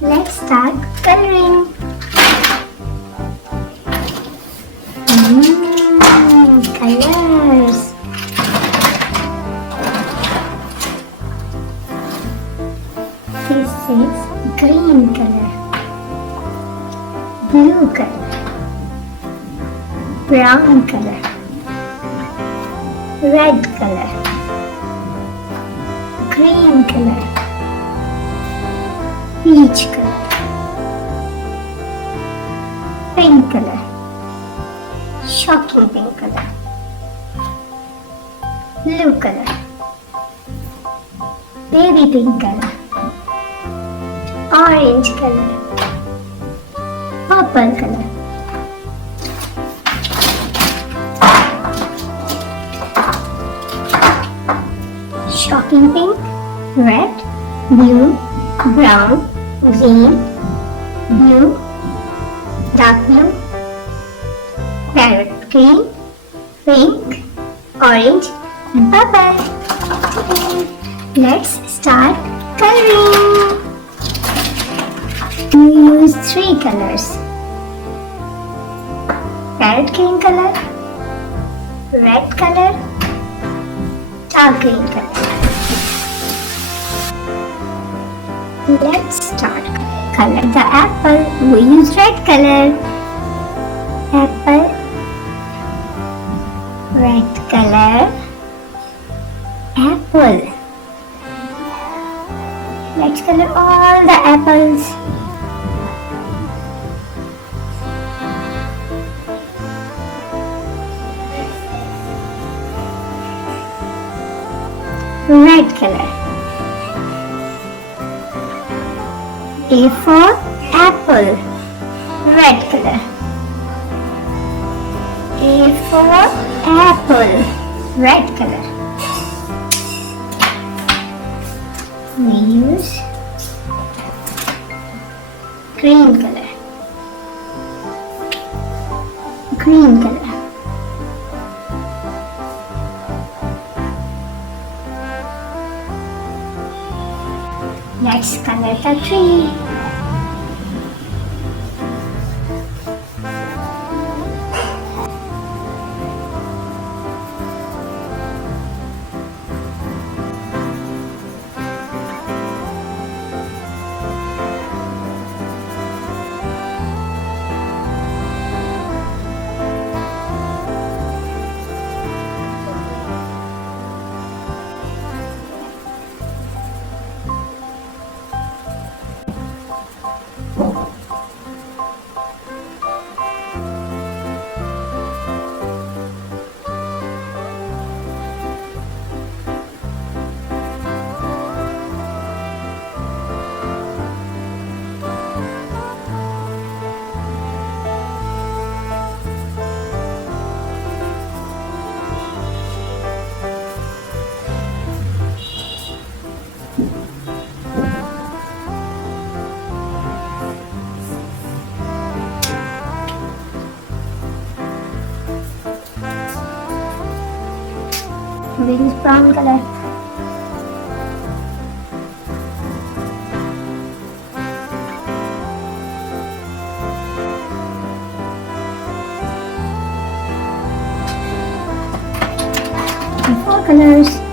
Let's start coloring. Colors. This is green color, blue color, brown color, red color, green color, peach color, pink color, shocking pink color, blue color, baby pink color, orange color, purple color, shocking pink, red, blue, brown, green, blue, dark blue, parrot green, pink, orange and purple. Let's start coloring. We use 3 colors: parrot green color, red color, dark green color. Let's start color the apple. We use red color. Apple, red color, apple. Let's color all the apples. Red color. A for apple, red color. A for apple, red color. We use green color. Green color. Let's color the tree. We use brown color. And 4 colors.